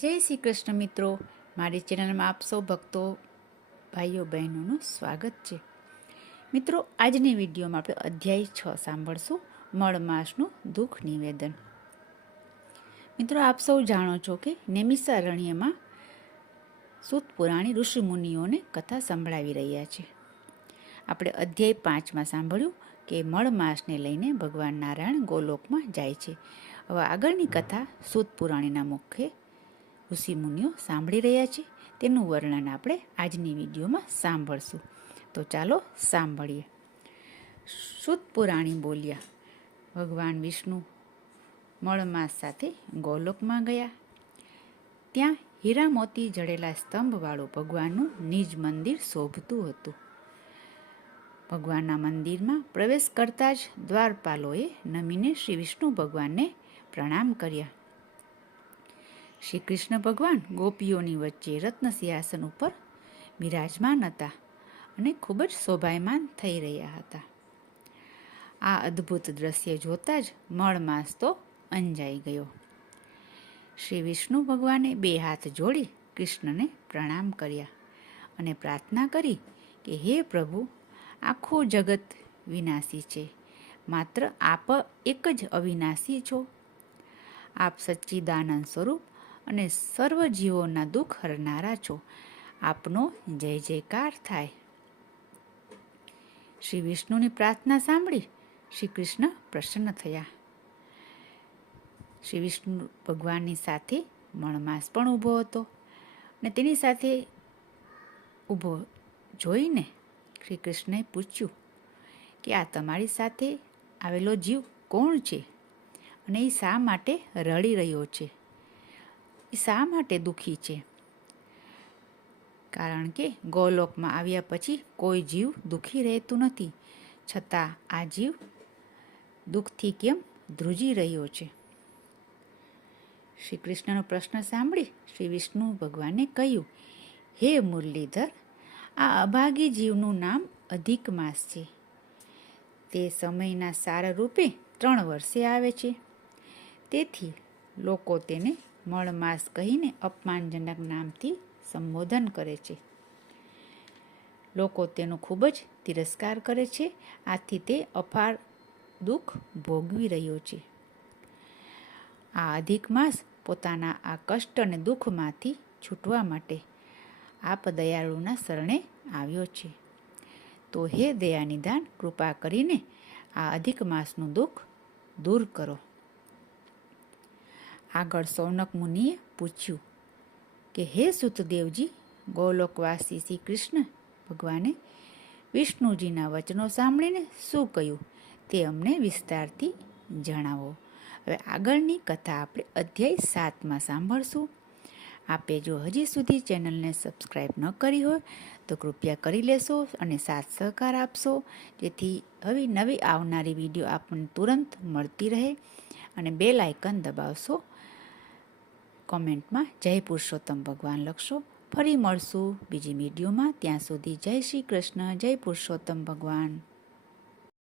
જય શ્રી કૃષ્ણ મિત્રો, મારી ચેનલમાં આપ સૌ ભક્તો ભાઈઓ બહેનોનું સ્વાગત છે. મિત્રો, આજની વિડીયોમાં આપણે અધ્યાય 6 સાંભળશું, મળમાસનું દુઃખ નિવેદન. મિત્રો, આપ સૌ જાણો છો કે નૈમિષારણ્યમાં સૂત પુરાણી ઋષિમુનિઓને કથા સંભળાવી રહ્યા છે. આપણે અધ્યાય 5માં સાંભળ્યું કે મળમાસને લઈને ભગવાન નારાયણ ગોલોકમાં જાય છે. હવે આગળની કથા સૂત પુરાણીના મુખે ઋષિમુનિઓ સાંભળી રહ્યા છે. તેનું વર્ણન આપણે આજની વિડીયોમાં સાંભળશું. તો ચાલો સાંભળીએ. સૂત પુરાણી બોલ્યા, ભગવાન વિષ્ણુ મળમાસ સાથે ગોલોકમાં ગયા. ત્યાં હીરા મોતી જડેલા સ્તંભવાળું ભગવાનનું નિજ મંદિર શોભતું હતું. ભગવાનના મંદિરમાં પ્રવેશ કરતા જ દ્વારપાલોએ નમીને શ્રી વિષ્ણુ ભગવાનને પ્રણામ કર્યા. શ્રી કૃષ્ણ ભગવાન ગોપીઓની વચ્ચે રત્ન સિંહાસન ઉપર બિરાજમાન હતા અને ખૂબ જ શોભાયમાન થઈ રહ્યા હતા. આ અદ્ભુત દ્રશ્ય જોતા જ મળમાસ તો અંજાઈ ગયો. શ્રી વિષ્ણુ ભગવાને 2 હાથ જોડી કૃષ્ણને પ્રણામ કર્યા અને પ્રાર્થના કરી કે હે પ્રભુ, આખું જગત વિનાશી છે, માત્ર આપ એક જ અવિનાશી છો. આપ સચ્ચિદાનંદ સ્વરૂપ અને સર્વ જીવોના દુઃખ હરનારા છો. આપનો જય જયકાર થાય. શ્રી વિષ્ણુની પ્રાર્થના સાંભળી શ્રી કૃષ્ણ પ્રસન્ન થયા. શ્રી વિષ્ણુ ભગવાનની સાથે મળમાસ પણ ઊભો હતો અને તેની સાથે ઊભો જોઈને શ્રી કૃષ્ણએ પૂછ્યું કે આ તમારી સાથે આવેલો જીવ કોણ છે અને એ શા માટે રડી રહ્યો છે? એ શા માટે દુઃખી છે? કારણ કે ગોલોકમાં આવ્યા પછી કોઈ જીવ દુઃખી રહેતું નથી, છતાં આ જીવ દુઃખથી કેમ ધ્રુજી રહ્યો છે? શ્રી કૃષ્ણનો પ્રશ્ન સાંભળી શ્રી વિષ્ણુ ભગવાને કહ્યું, હે મુરલીધર, આ અભાગી જીવનું નામ અધિક માસ છે. તે સમયના સાર રૂપે 3 વર્ષે આવે છે. તેથી લોકો તેને મળમાસ કહીને અપમાનજનક નામથી સંબોધન કરે છે. લોકો તેનો ખૂબ જ તિરસ્કાર કરે છે. આથી તે અપાર દુઃખ ભોગવી રહ્યો છે. આ અધિક માસ પોતાના આ કષ્ટ અને દુઃખમાંથી છૂટવા માટે આપ દયાળુના શરણે આવ્યો છે. તો હે દયાનિધાન, કૃપા કરીને આ અધિક માસનું દુઃખ દૂર કરો. આગળ સૌનક મુનિએ પૂછ્યું કે હે સુતદેવજી, ગોલોકવાસી શ્રી કૃષ્ણ ભગવાને વિષ્ણુજીના વચનો સાંભળીને શું કહ્યું તે અમને વિસ્તારથી જણાવો. હવે આગળની કથા આપણે અધ્યાય 7માં સાંભળશું. આપે જો હજી સુધી ચેનલને સબસ્ક્રાઈબ ન કરી હોય તો કૃપયા કરી લેશો અને સાથ સહકાર આપશો, જેથી હવે નવી આવનારી વિડીયો આપણને તુરંત મળતી રહે. અને બેલ આઇકન દબાવશો. કોમેન્ટમાં જય પુરુષોત્તમ ભગવાન લખશો. ફરી મળશું બીજી વિડીયોમાં. ત્યાં સુધી જય શ્રી કૃષ્ણ, જય પુરુષોત્તમ ભગવાન.